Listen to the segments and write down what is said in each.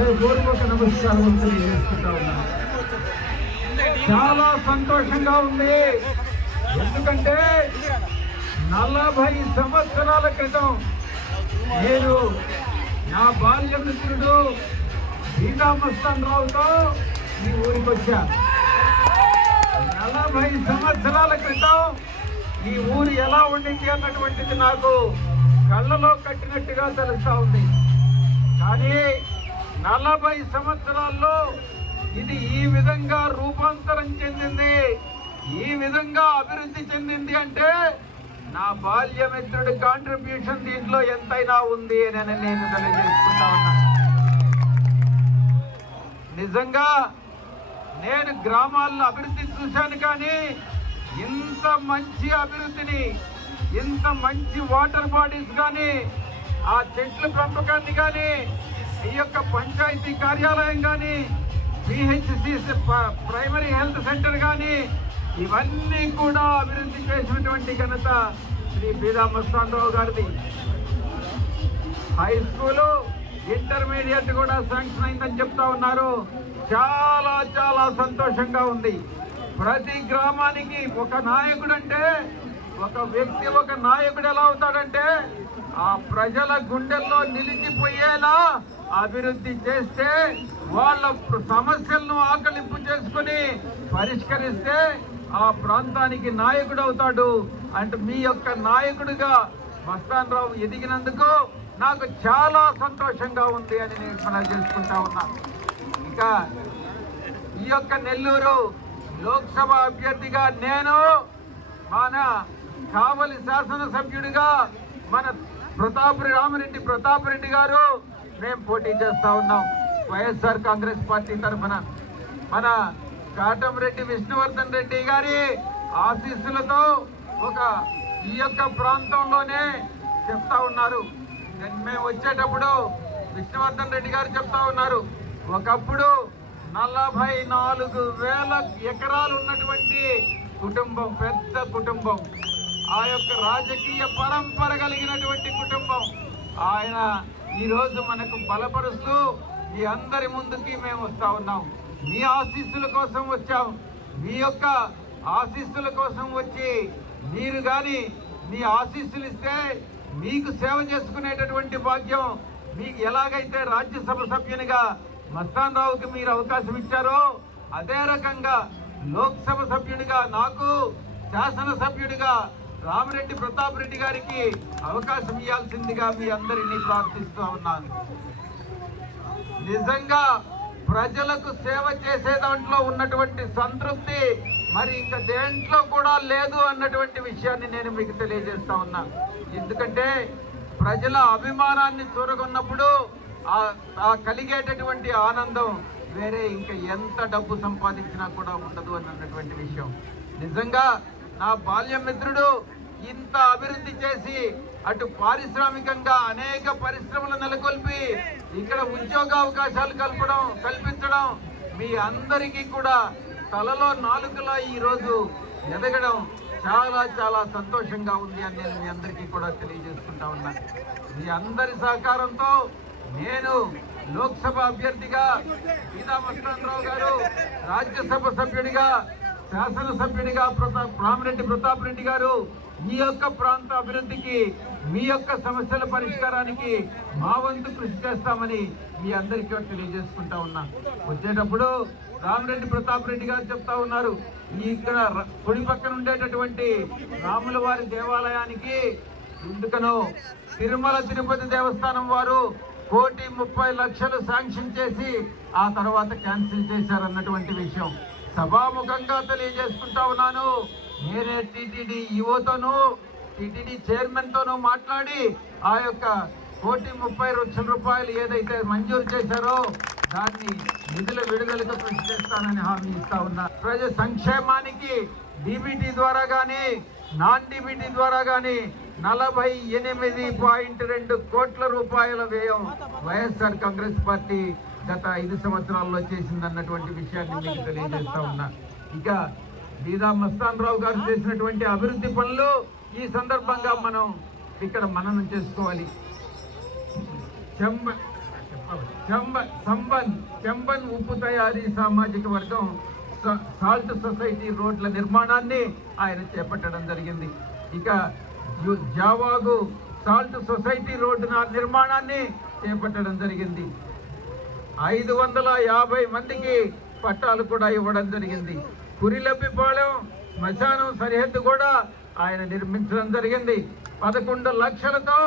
తో నా నమస్కారం తెలియజేసుకుంటా ఉన్నాను చాలా సంతోషంగా ఉంది. ఎందుకంటే నలభై సంవత్సరాల క్రితం నేను నా బాల్య మిత్రుడు సీతామస్తాన్ రావుతో ఈ ఊరికి వచ్చా. నలభై సంవత్సరాల క్రితం ఈ ఊరు ఎలా ఉండింది అన్నటువంటిది నాకు కళ్ళలో కట్టినట్టుగా తెలుస్తూ ఉంది. కానీ నలభై సంవత్సరాల్లో ఇది ఈ విధంగా రూపాంతరం చెందింది. ఈ విధంగా అభివృద్ధి చెందింది అంటే నా బాల్యమిత్రుడి కాంట్రిబ్యూషన్ దీంట్లో ఎంతైనా ఉంది అని నేను తెలియజేసుకుంటా ఉన్నాను. నిజంగా నేను గ్రామాల్లో అభివృద్ధి చూశాను కానీ ఇంత మంచి అభివృద్ధిని ఇంత మంచి వాటర్ బాడీస్ కానీ ఆ చెట్ల పెంపకాన్ని కానీ ఈ యొక్క పంచాయతీ కార్యాలయం కానీ పిహెచ్సి ప్రైమరీ హెల్త్ సెంటర్ కానీ ఇవన్నీ కూడా అభివృద్ధి చేసినటువంటి ఘనత శ్రీ బీదా మస్తానరావు గారిది హై స్కూలు ఇంటర్మీడియట్ కూడా శాంక్షన్ అయిందని చెప్తా ఉన్నారు. చాలా చాలా సంతోషంగా ఉంది. ప్రతి గ్రామానికి ఒక నాయకుడు అంటే ఒక వ్యక్తి ఒక నాయకుడు ఎలా అవుతాడంటే ఆ ప్రజల గుండెల్లో నిలిచిపోయేలా అభివృద్ధి చేస్తే వాళ్ళ సమస్యలను ఆకలింపు చేసుకుని పరిష్కరిస్తే ఆ ప్రాంతానికి నాయకుడు అవుతాడు. అంటే మీ యొక్క నాయకుడిగా మస్తాన్ రావు ఎదిగినందుకు నాకు చాలా సంతోషంగా ఉంది అని నేను మనం చేసుకుంటా ఉన్నా. ఇంకా ఈ యొక్క నెల్లూరు లోక్సభ అభ్యర్థిగా నేను మన కావలి శాసనసభ్యుడిగా మన ప్రతాప్ రామిరెడ్డి ప్రతాప్ రెడ్డి గారు మేము పోటీ చేస్తా ఉన్నాం. వైఎస్ఆర్ కాంగ్రెస్ పార్టీ తరఫున మన కాటంరెడ్డి విష్ణువర్ధన్ రెడ్డి గారి ఆశీస్సులతో ఒక ఈ యొక్క ప్రాంతంలోనే చెప్తా ఉన్నారు. నేను మేము వచ్చేటప్పుడు విష్ణువర్ధన్ రెడ్డి గారు చెప్తా ఉన్నారు. ఒకప్పుడు నలభై నాలుగు వేల ఎకరాలు ఉన్నటువంటి కుటుంబం పెద్ద కుటుంబం. ఆ యొక్క రాజకీయ పరంపర కలిగినటువంటి కుటుంబం. ఆయన ఈరోజు మనకు బలపరుస్తూ మీ అందరి ముందుకి మేము వస్తూ ఉన్నాం. మీ ఆశీస్సుల కోసం వచ్చాం. మీ యొక్క ఆశీస్సుల కోసం వచ్చి మీరు కానీ మీ ఆశీస్సులు ఇస్తే మీకు సేవ చేసుకునేటటువంటి భాగ్యం మీకు ఎలాగైతే రాజ్యసభ సభ్యునిగా మస్తాన్ రావుకి మీరు అవకాశం ఇచ్చారో అదే రకంగా లోక్సభ సభ్యుడిగా నాకు శాసనసభ్యుడిగా రామిరెడ్డి ప్రతాప్ రెడ్డి గారికి అవకాశం ఇవ్వాల్సిందిగా మీ అందరినీ ప్రార్థిస్తూ ఉన్నాను. నిజంగా ప్రజలకు సేవ చేసే దాంట్లో ఉన్నటువంటి సంతృప్తి మరి ఇంకా దేంట్లో కూడా లేదు అన్నటువంటి విషయాన్ని నేను మీకు తెలియజేస్తా ఉన్నా. ఎందుకంటే ప్రజల అభిమానాన్ని చూరగొన్నప్పుడు ఆ- కలిగేటటువంటి ఆనందం వేరే ఇంకా ఎంత డబ్బు సంపాదించినా కూడా ఉండదు అన్నటువంటి విషయం. నిజంగా నా బాల్య మిత్రుడు ఇంత అభివృద్ధి చేసి అటు పారిశ్రామికంగా అనేక పరిశ్రమలు నెలకొల్పి ఇక్కడ ఉద్యోగ అవకాశాలు కల్పడం కల్పించడం మీ అందరికీ కూడా తలలో నాలుగులా ఈరోజు ఎదగడం చాలా చాలా సంతోషంగా ఉంది అని నేను మీ అందరికీ కూడా తెలియజేసుకుంటా ఉన్నాను మీ అందరి సహకారంతో నేను లోక్సభ అభ్యర్థిగా గీతా గారు రాజ్యసభ సభ్యుడిగా శాసనసభ్యుడిగా ప్రతాప్ ప్రతాప్ రెడ్డి గారు మీ యొక్క ప్రాంత అభివృద్ధికి మీ యొక్క సమస్యల పరిష్కారానికి మా వంతు కృషి చేస్తామని మీ అందరికీ తెలియజేసుకుంటా ఉన్నా. వచ్చేటప్పుడు రామిరెడ్డి ప్రతాప్ రెడ్డి గారు చెప్తా ఉన్నారు. ఇక్కడ ర- కుడి పక్కన ఉండేటటువంటి రాముల వారి దేవాలయానికి ఎందుకనో తిరుమల తిరుపతి దేవస్థానం వారు కోటి ముప్పై లక్షలు శాంక్షన్ చేసి ఆ తర్వాత క్యాన్సిల్ చేశారు అన్నటువంటి విషయం. సభాముఖంగా తెలియజేసుకుంటా ఉన్నాను. నేనే టీటీడీ ఈఓతోనూ టీటీడీ చైర్మన్తోనూ మాట్లాడి ఆ యొక్క కోటి ముప్పై లక్షల రూపాయలు ఏదైతే మంజూరు చేశారో దాన్ని నిధుల విడుదలకు కృషి చేస్తానని హామీ ఇస్తా ఉన్నా. ప్రజల సంక్షేమానికి డిబిటీ ద్వారా కానీ నాన్ డిబిటీ ద్వారా కానీ నలభై ఎనిమిది పాయింట్ రెండు కోట్ల రూపాయల వ్యయం వైఎస్ఆర్ కాంగ్రెస్ పార్టీ గత ఐదు సంవత్సరాల్లో చేసింది అన్నటువంటి విషయాన్ని మీకు తెలియజేస్తా ఉన్నా. ఇక దీదా మస్తాన్ రావు గారు చేసినటువంటి అభివృద్ధి పనులు ఈ సందర్భంగా మనం ఇక్కడ మననం చేసుకోవాలి. చెంబ చెంబ సంబన్ చెంబన్ ఉప్పు తయారీ సామాజిక వర్గం సాల్ట్ సొసైటీ రోడ్ల నిర్మాణాన్ని ఆయన చేపట్టడం జరిగింది. ఇక జావాగు సాల్ట్ సొసైటీ రోడ్డు నా- నిర్మాణాన్ని చేపట్టడం జరిగింది. ఐదు వందల యాభై మందికి పట్టాలు కూడా ఇవ్వడం జరిగింది. కురిలబ్బిపాలెం శ్మశానం సరిహద్దు కూడా ఆయన నిర్మించడం జరిగింది. పదకొండు లక్షలతో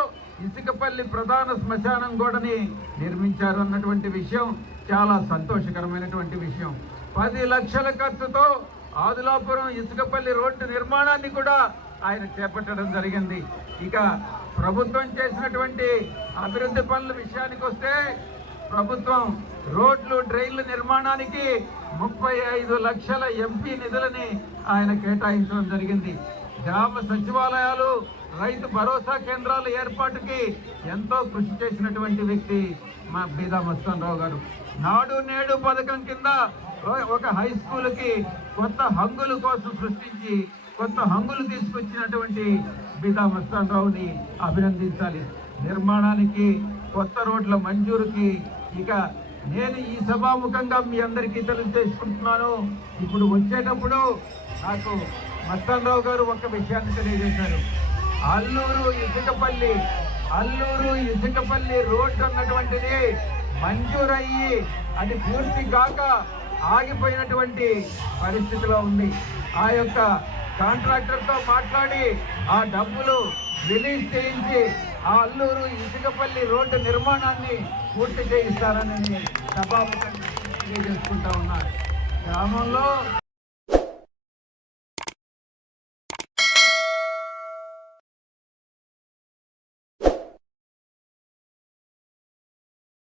ఇసుకపల్లి ప్రధాన శ్మశానం గోడని నిర్మించారు అన్నటువంటి విషయం చాలా సంతోషకరమైనటువంటి విషయం. పది లక్షల ఖర్చుతో ఆదులాపురం ఇసుకపల్లి రోడ్డు నిర్మాణాన్ని కూడా ఆయన చేపట్టడం జరిగింది. ఇక ప్రభుత్వం చేసినటువంటి అభివృద్ధి పనుల విషయానికి వస్తే ప్రభుత్వం రోడ్లు డ్రైన్ల నిర్మాణానికి ముప్పై ఐదు లక్షల ఎంపీ నిధులని ఆయన కేటాయించడం జరిగింది. గ్రామ సచివాలయాలు రైతు భరోసా కేంద్రాల ఏర్పాటుకి ఎంతో కృషి చేసినటువంటి వ్యక్తి మా బీదా మస్తానరావు గారు. నాడు నేడు పథకం కింద ఒక హై స్కూల్కి కొత్త హంగుల కోసం సృష్టించి కొత్త హంగులు తీసుకొచ్చినటువంటి బీదా మస్తానరావుని అభినందించాలి. నిర్మాణానికి కొత్త రోడ్ల మంజూరుకి ఇక నేను ఈ సభాముఖంగా మీ అందరికీ తెలియజేసుకుంటున్నాను. ఇప్పుడు వచ్చేటప్పుడు నాకు మస్తానరావు గారు ఒక విషయాన్ని తెలియజేశారు. అల్లూరు ఇసుకపల్లి అల్లూరు ఇసుకపల్లి రోడ్డు అన్నటువంటిది మంజూరయ్యి అది పూర్తి కాక ఆగిపోయినటువంటి పరిస్థితిలో ఉంది. ఆ యొక్క కాంట్రాక్టర్తో మాట్లాడి ఆ డబ్బులు రిలీజ్ చేయించి ఆ అల్లూరు ఇసుకపల్లి రోడ్డు నిర్మాణాన్ని పూర్తి చేయిస్తారని సభాపతి తెలియజేసుకుంటా ఉన్నారు గ్రామంలో